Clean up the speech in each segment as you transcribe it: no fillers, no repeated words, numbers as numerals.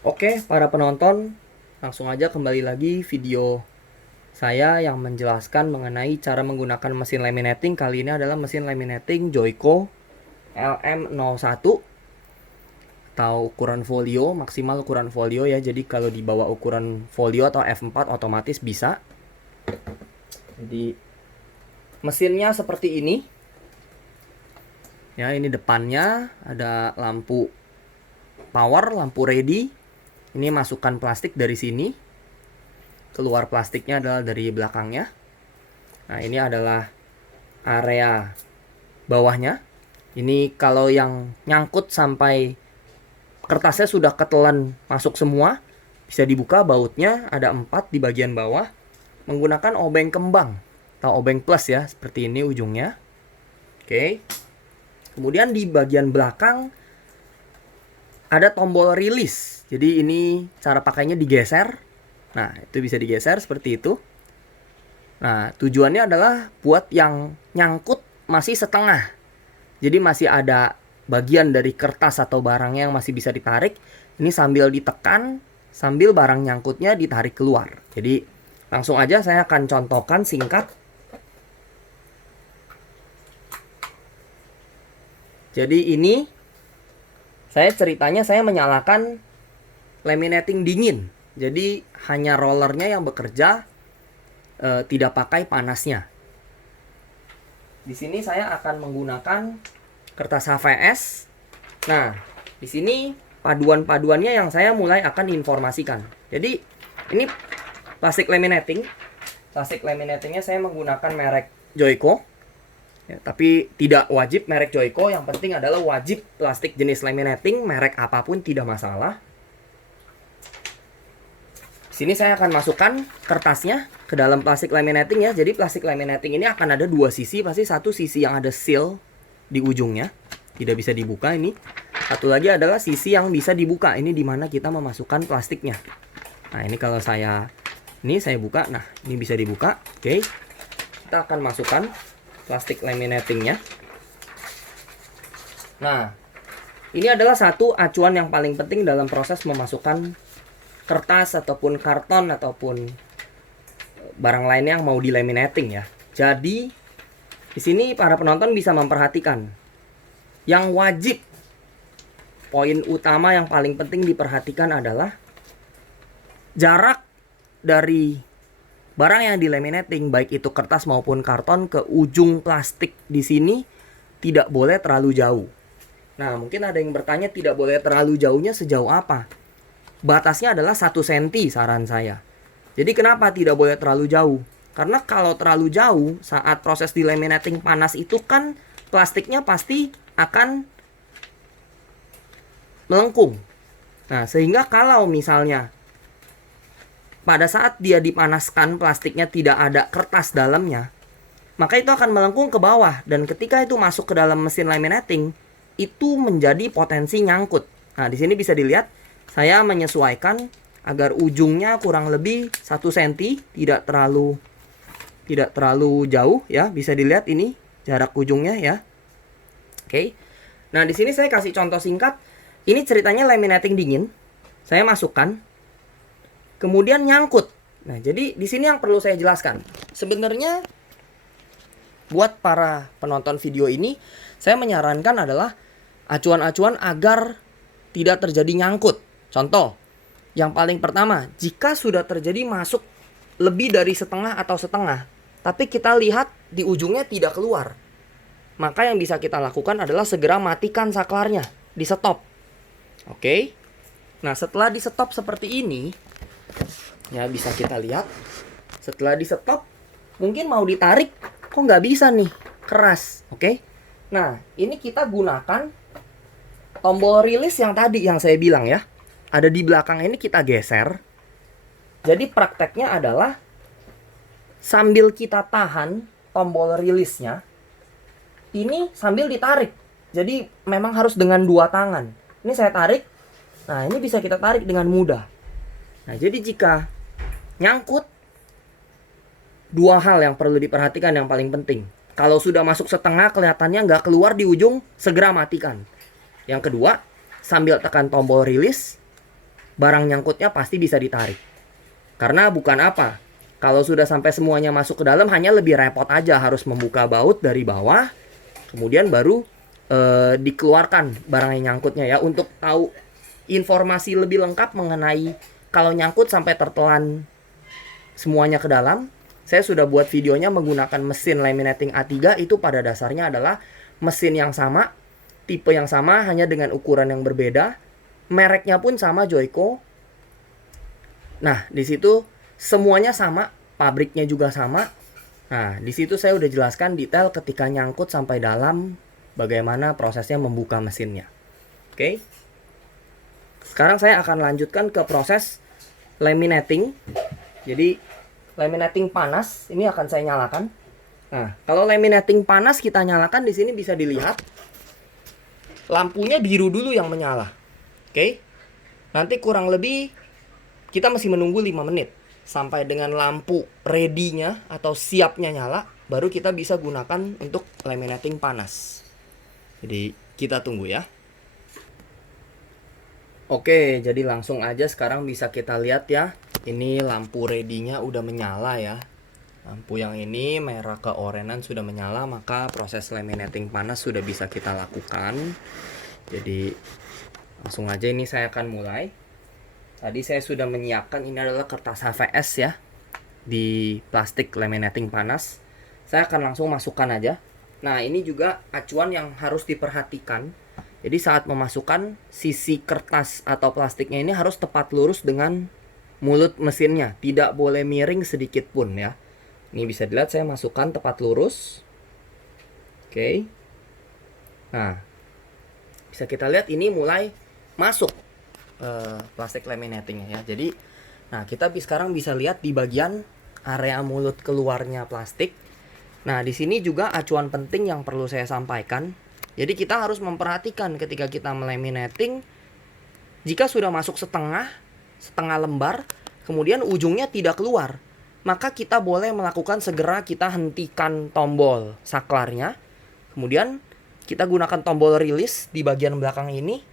Oke, para penonton, langsung aja kembali lagi video saya yang menjelaskan mengenai cara menggunakan mesin laminating. Kali ini adalah mesin laminating Joico LM01 atau ukuran folio, maksimal ukuran folio ya. Jadi kalau di bawah ukuran folio atau F4 otomatis bisa. Jadi mesinnya seperti ini. Ya, ini depannya ada lampu power, lampu ready. Ini masukkan plastik dari sini. Keluar plastiknya adalah dari belakangnya. Nah, ini adalah area bawahnya. Ini kalau yang nyangkut sampai kertasnya sudah ketelan masuk semua, bisa dibuka bautnya, ada 4 di bagian bawah. Menggunakan obeng kembang atau obeng plus ya, seperti ini ujungnya. Oke. Kemudian di bagian belakang ada tombol rilis. Jadi ini cara pakainya digeser. Nah, itu bisa digeser seperti itu. Nah, tujuannya adalah buat yang nyangkut masih setengah. Jadi masih ada bagian dari kertas atau barangnya yang masih bisa ditarik. Ini sambil ditekan, sambil barang nyangkutnya ditarik keluar. Jadi langsung aja saya akan contohkan singkat. Jadi ini ceritanya saya menyalakan laminating dingin. Jadi hanya rollernya yang bekerja, tidak pakai panasnya. Di sini saya akan menggunakan kertas HVS. Nah, di sini paduan-paduannya yang saya mulai akan informasikan. Jadi ini plastik laminating. Plastik laminatingnya saya menggunakan merek Joico. Ya, tapi tidak wajib merek Joico. Yang penting adalah wajib plastik jenis laminating, merek apapun tidak masalah. Sini saya akan masukkan kertasnya ke dalam plastik laminating ya. Jadi plastik laminating ini akan ada 2 sisi. Pasti satu sisi yang ada seal di ujungnya, tidak bisa dibuka ini. Satu lagi adalah sisi yang bisa dibuka. Ini dimana kita memasukkan plastiknya. Nah, ini kalau saya buka. Nah, ini bisa dibuka. Oke. Kita akan masukkan plastik laminatingnya. Nah, ini adalah satu acuan yang paling penting dalam proses memasukkan kertas ataupun karton ataupun barang lainnya yang mau di laminating ya. Jadi di sini para penonton bisa memperhatikan yang wajib, poin utama yang paling penting diperhatikan adalah jarak dari barang yang di laminating, baik itu kertas maupun karton, ke ujung plastik di sini tidak boleh terlalu jauh. Nah, mungkin ada yang bertanya tidak boleh terlalu jauhnya sejauh apa? Batasnya adalah 1 cm saran saya. Jadi kenapa tidak boleh terlalu jauh? Karena kalau terlalu jauh saat proses di laminating panas itu kan plastiknya pasti akan melengkung. Nah, sehingga kalau misalnya pada saat dia dipanaskan plastiknya tidak ada kertas dalamnya, maka itu akan melengkung ke bawah. Dan ketika itu masuk ke dalam mesin laminating, itu menjadi potensi nyangkut. Nah, di sini bisa dilihat saya menyesuaikan agar ujungnya kurang lebih 1 cm, tidak terlalu jauh ya. Bisa dilihat ini jarak ujungnya ya. Oke. Nah, di sini saya kasih contoh singkat. Ini ceritanya laminating dingin. Saya masukkan, kemudian nyangkut. Nah, jadi di sini yang perlu saya jelaskan. Sebenarnya buat para penonton video ini, saya menyarankan adalah acuan-acuan agar tidak terjadi nyangkut. Contoh, yang paling pertama, jika sudah terjadi masuk lebih dari setengah atau setengah, tapi kita lihat di ujungnya tidak keluar, maka yang bisa kita lakukan adalah segera matikan saklarnya, di stop. Oke. Nah, setelah di stop seperti ini, ya bisa kita lihat, setelah di stop, mungkin mau ditarik, kok nggak bisa nih, keras. Oke. Nah, ini kita gunakan tombol rilis yang tadi yang saya bilang ya. Ada di belakang ini, kita geser. Jadi prakteknya adalah sambil kita tahan tombol rilisnya, ini sambil ditarik. Jadi memang harus dengan 2 tangan. Ini saya tarik. Nah, ini bisa kita tarik dengan mudah. Nah, jadi jika nyangkut, 2 hal yang perlu diperhatikan yang paling penting. Kalau sudah masuk setengah kelihatannya nggak keluar di ujung, segera matikan. Yang kedua, sambil tekan tombol rilis, barang nyangkutnya pasti bisa ditarik. Karena bukan apa, kalau sudah sampai semuanya masuk ke dalam hanya lebih repot aja, harus membuka baut dari bawah, kemudian baru dikeluarkan barang yang nyangkutnya ya. Untuk tahu informasi lebih lengkap mengenai kalau nyangkut sampai tertelan semuanya ke dalam, saya sudah buat videonya menggunakan mesin laminating A3. Itu pada dasarnya adalah mesin yang sama, tipe yang sama, hanya dengan ukuran yang berbeda. Mereknya pun sama, Joico. Nah, di situ semuanya sama, pabriknya juga sama. Nah, di situ saya udah jelaskan detail ketika nyangkut sampai dalam, bagaimana prosesnya membuka mesinnya. Oke. Sekarang saya akan lanjutkan ke proses laminating. Jadi, laminating panas ini akan saya nyalakan. Nah, kalau laminating panas kita nyalakan, di sini bisa dilihat lampunya biru dulu yang menyala. Oke. Nanti kurang lebih kita masih menunggu 5 menit sampai dengan lampu ready-nya atau siapnya nyala, baru kita bisa gunakan untuk laminating panas. Jadi kita tunggu ya. Oke, jadi langsung aja sekarang bisa kita lihat ya. Ini lampu ready-nya udah menyala ya. Lampu yang ini merah ke orenan sudah menyala, maka proses laminating panas sudah bisa kita lakukan. Jadi langsung aja ini saya akan mulai. Tadi saya sudah menyiapkan, ini adalah kertas HVS ya, di plastik laminating panas. Saya akan langsung masukkan aja. Nah, ini juga acuan yang harus diperhatikan. Jadi saat memasukkan, sisi kertas atau plastiknya ini harus tepat lurus dengan mulut mesinnya. Tidak boleh miring sedikit pun ya. Ini bisa dilihat saya masukkan tepat lurus. Oke. Nah, bisa kita lihat ini mulai masuk plastik laminatingnya ya. Jadi, nah kita sekarang bisa lihat di bagian area mulut keluarnya plastik. Nah, di sini juga acuan penting yang perlu saya sampaikan. Jadi kita harus memperhatikan ketika kita melaminating, jika sudah masuk setengah lembar, kemudian ujungnya tidak keluar, maka kita boleh melakukan segera kita hentikan tombol saklarnya. Kemudian kita gunakan tombol release di bagian belakang ini.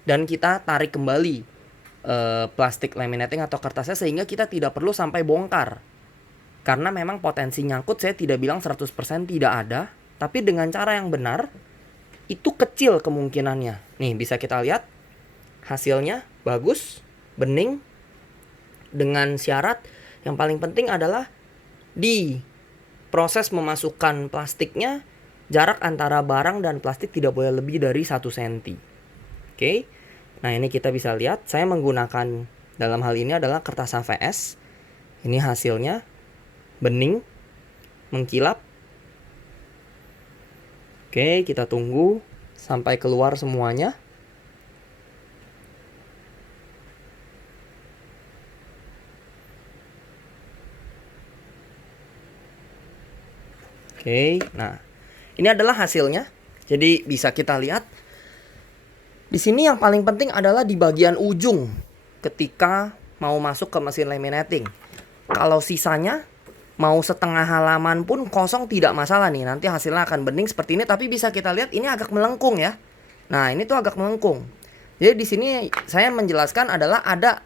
Dan kita tarik kembali plastik laminating atau kertasnya sehingga kita tidak perlu sampai bongkar. Karena memang potensi nyangkut saya tidak bilang 100% tidak ada, tapi dengan cara yang benar itu kecil kemungkinannya. Nih bisa kita lihat hasilnya bagus, bening. Dengan syarat yang paling penting adalah di proses memasukkan plastiknya, jarak antara barang dan plastik tidak boleh lebih dari 1 cm. Oke. Nah, ini kita bisa lihat saya menggunakan dalam hal ini adalah kertas HVS. Ini hasilnya bening, mengkilap. Oke, kita tunggu sampai keluar semuanya. Oke, nah ini adalah hasilnya. Jadi bisa kita lihat. Di sini yang paling penting adalah di bagian ujung ketika mau masuk ke mesin laminating. Kalau sisanya mau setengah halaman pun kosong tidak masalah nih. Nanti hasilnya akan bening seperti ini, tapi bisa kita lihat ini agak melengkung ya. Nah, ini tuh agak melengkung. Jadi di sini saya menjelaskan adalah ada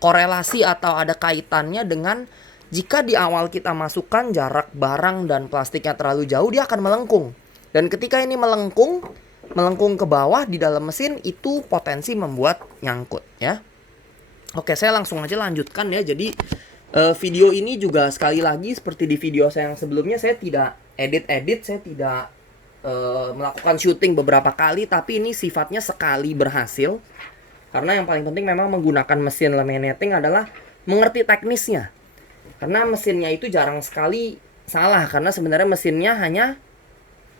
korelasi atau ada kaitannya dengan jika di awal kita masukkan jarak barang dan plastiknya terlalu jauh, dia akan melengkung. Dan ketika ini melengkung ke bawah di dalam mesin, itu potensi membuat nyangkut ya. Oke, saya langsung aja lanjutkan ya. Jadi video ini juga sekali lagi seperti di video saya yang sebelumnya, saya tidak edit, saya tidak melakukan syuting beberapa kali, tapi ini sifatnya sekali berhasil. Karena yang paling penting memang menggunakan mesin laminating adalah mengerti teknisnya. Karena mesinnya itu jarang sekali salah, karena sebenarnya mesinnya hanya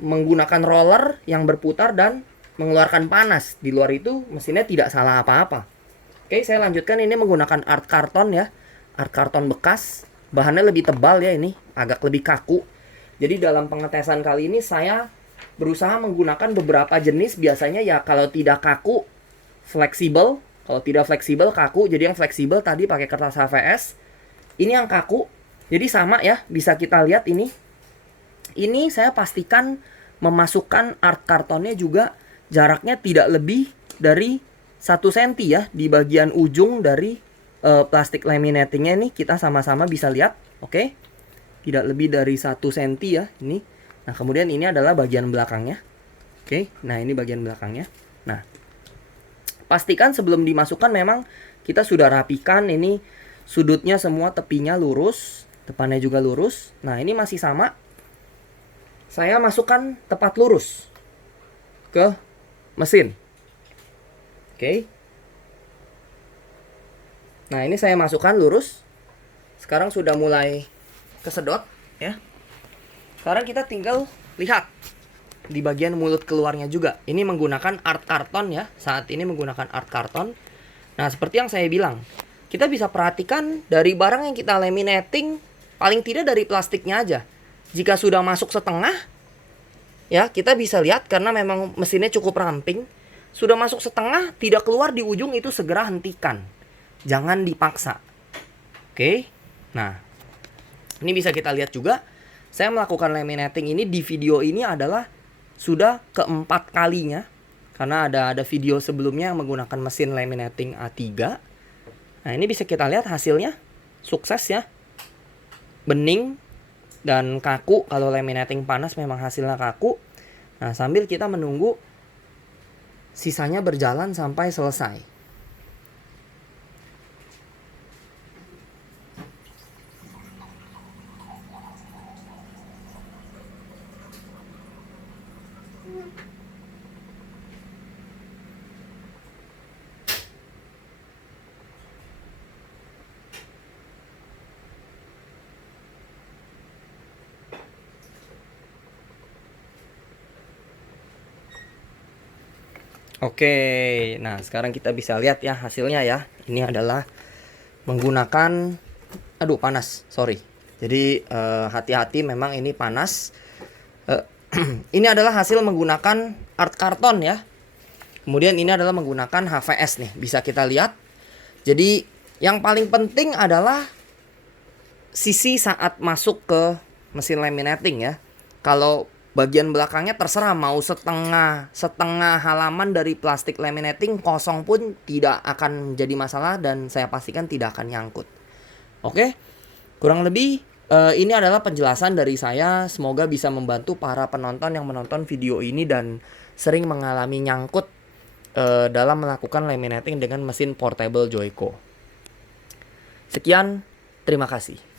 menggunakan roller yang berputar dan mengeluarkan panas. Di luar itu mesinnya tidak salah apa-apa. Oke, saya lanjutkan. Ini menggunakan art karton ya. Art karton bekas. Bahannya lebih tebal ya ini. Agak lebih kaku. Jadi dalam pengetesan kali ini saya berusaha menggunakan beberapa jenis. Biasanya ya kalau tidak kaku, fleksibel. Kalau tidak fleksibel, kaku. Jadi yang fleksibel tadi pakai kertas HVS. Ini yang kaku. Jadi sama ya. Bisa kita lihat ini. Ini saya pastikan memasukkan art kartonnya juga jaraknya tidak lebih dari 1 senti ya di bagian ujung dari plastik laminatingnya ini, kita sama-sama bisa lihat, oke? Tidak lebih dari 1 senti ya ini. Nah, kemudian ini adalah bagian belakangnya. Oke, nah ini bagian belakangnya. Nah, pastikan sebelum dimasukkan memang kita sudah rapikan ini sudutnya semua, tepinya lurus, depannya juga lurus. Nah, ini masih sama. Saya masukkan tepat lurus ke mesin. Oke. Nah, ini saya masukkan lurus. Sekarang sudah mulai kesedot ya. Sekarang kita tinggal lihat di bagian mulut keluarnya juga. Ini menggunakan art karton ya. Saat ini menggunakan art karton. Nah, seperti yang saya bilang, kita bisa perhatikan dari barang yang kita laminating, paling tidak dari plastiknya aja. Jika sudah masuk setengah, ya kita bisa lihat karena memang mesinnya cukup ramping. Sudah masuk setengah, tidak keluar di ujung, itu segera hentikan. Jangan dipaksa. Oke. Nah, ini bisa kita lihat juga. Saya melakukan laminating ini di video ini adalah sudah keempat kalinya. Karena ada video sebelumnya yang menggunakan mesin laminating A3. Nah, ini bisa kita lihat hasilnya. Sukses ya. Bening dan kaku. Kalau laminating panas memang hasilnya kaku. Nah, sambil kita menunggu sisanya berjalan sampai selesai. Oke, nah sekarang kita bisa lihat ya hasilnya ya. Ini adalah menggunakan, aduh panas, sorry. Jadi hati-hati memang ini panas. Ini adalah hasil menggunakan art karton ya. Kemudian ini adalah menggunakan HVS nih, bisa kita lihat. Jadi yang paling penting adalah sisi saat masuk ke mesin laminating ya. Kalau bagian belakangnya terserah mau setengah halaman dari plastik laminating kosong pun tidak akan jadi masalah dan saya pastikan tidak akan nyangkut. Oke, kurang lebih ini adalah penjelasan dari saya. Semoga bisa membantu para penonton yang menonton video ini dan sering mengalami nyangkut dalam melakukan laminating dengan mesin portable Joico. Sekian, terima kasih.